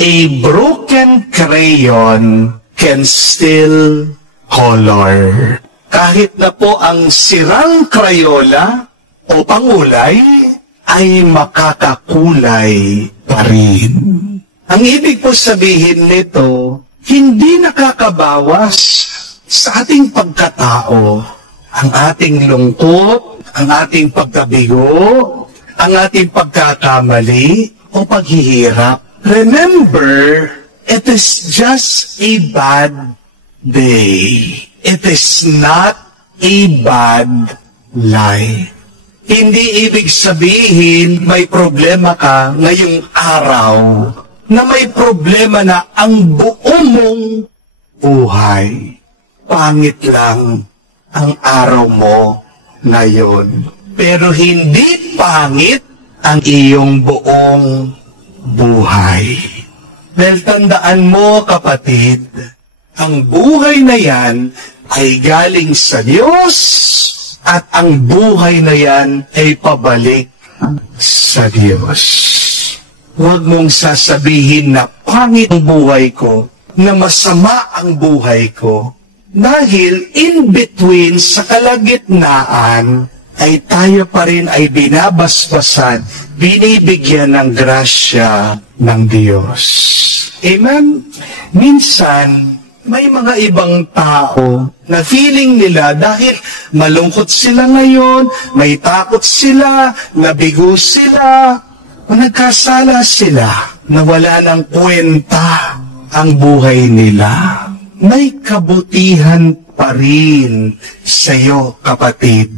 A broken crayon can still color. Kahit na po ang sirang Crayola o pangulay ay makakakulay pa rin. Ang ibig po sabihin nito, hindi nakakabawas sa ating pagkatao ang ating lungkot, ang ating pagkabigo, ang ating pagkakamali o paghihirap. Remember, it is just a bad day. It is not a bad life. Hindi ibig sabihin may problema ka ngayong araw na may problema na ang buo mong buhay. Pangit lang ang araw mo ngayon. Pero hindi pangit ang iyong buong buhay. Dahil tandaan mo, kapatid, ang buhay na yan ay galing sa Diyos at ang buhay na yan ay pabalik sa Diyos. Huwag mong sasabihin na pangit ang buhay ko, na masama ang buhay ko. Dahil in between sa kalagitnaan ay tayo pa rin ay binabasbasan, binibigyan ng grasya ng Diyos. Amen? Minsan, may mga ibang tao na feeling nila dahil malungkot sila ngayon, may takot sila, nabigo sila, o nagkasala sila, na wala ng kwenta ang buhay nila. May kabutihan pa rin sa iyo, kapatid.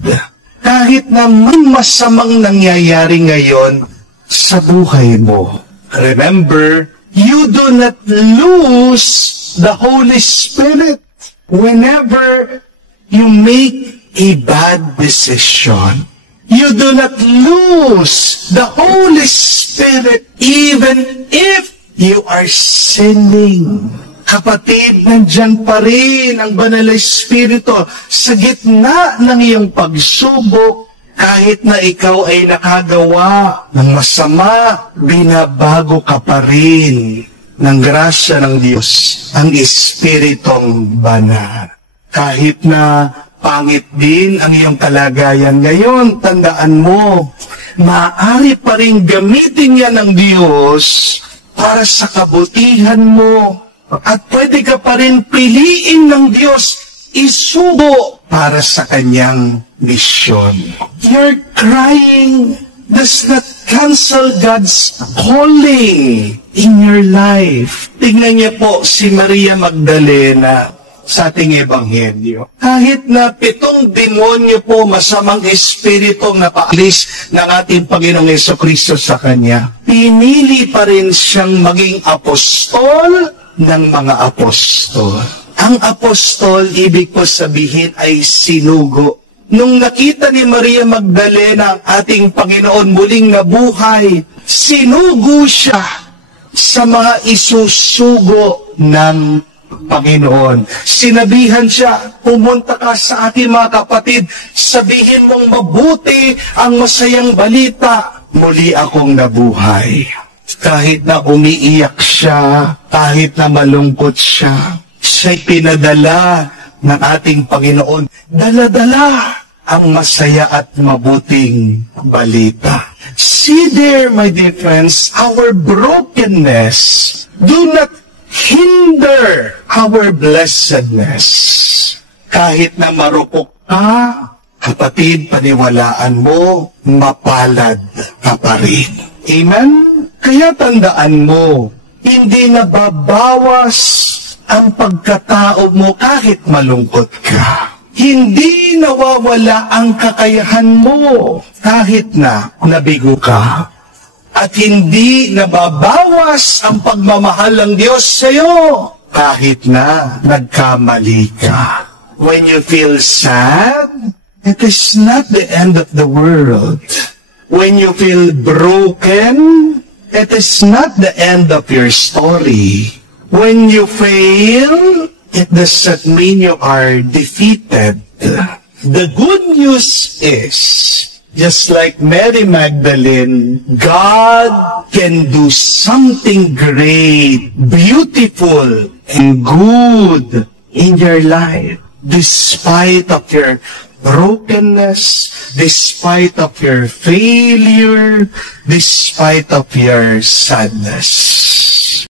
Kahit na may masamang nangyayari ngayon sa buhay mo. Remember, you do not lose the Holy Spirit whenever you make a bad decision. You do not lose the Holy Spirit even if you are sinning. Kapatid, nandyan pa rin ang Banal na Espiritu sa gitna ng iyong pagsubok. Kahit na ikaw ay nakagawa ng masama, binabago ka pa rin ng grasya ng Diyos, ang Espiritong Banal. Kahit na pangit din ang iyong kalagayan ngayon, tandaan mo, maaari pa rin gamitin yan ng Diyos para sa kabutihan mo. At pwede ka pa rin piliin ng Diyos isubo para sa kanyang misyon. Your crying does not cancel God's calling in your life. Tingnan niyo po si Maria Magdalena sa ating ebanghelyo. Kahit na 7 demonyo po, masamang espiritong napaalis ng ating Panginoong Jesucristo sa kanya, pinili pa rin siyang maging apostol ng mga apostol. Ang apostol, ibig po sabihin ay sinugo. Nung nakita ni Maria Magdalena ang ating Panginoon muling nabuhay, sinugo siya sa mga isusugo ng Panginoon. Sinabihan siya, pumunta ka sa ating mga kapatid, sabihin mong mabuti ang masayang balita, muli akong nabuhay. Kahit na umiiyak siya, kahit na malungkot siya, siya'y pinadala ng ating Panginoon. Dala-dala ang masaya at mabuting balita. See there, my dear friends, our brokenness do not hinder our blessedness. Kahit na marupok ka, kapatid, paniwalaan mo, mapalad ka pa rin. Amen? Kaya tandaan mo, hindi nababawas ang pagkatao mo kahit malungkot ka. Hindi nawawala ang kakayahan mo kahit na nabigo ka. At hindi nababawas ang pagmamahal ng Diyos sa iyo kahit na nagkamali ka. When you feel sad, it is not the end of the world. When you feel broken, it is not the end of your story. When you fail, it does not mean you are defeated. The good news is, Just like Mary Magdalene, God can do something great, beautiful, and good in your life, despite of your brokenness, despite of your failure, despite of your sadness.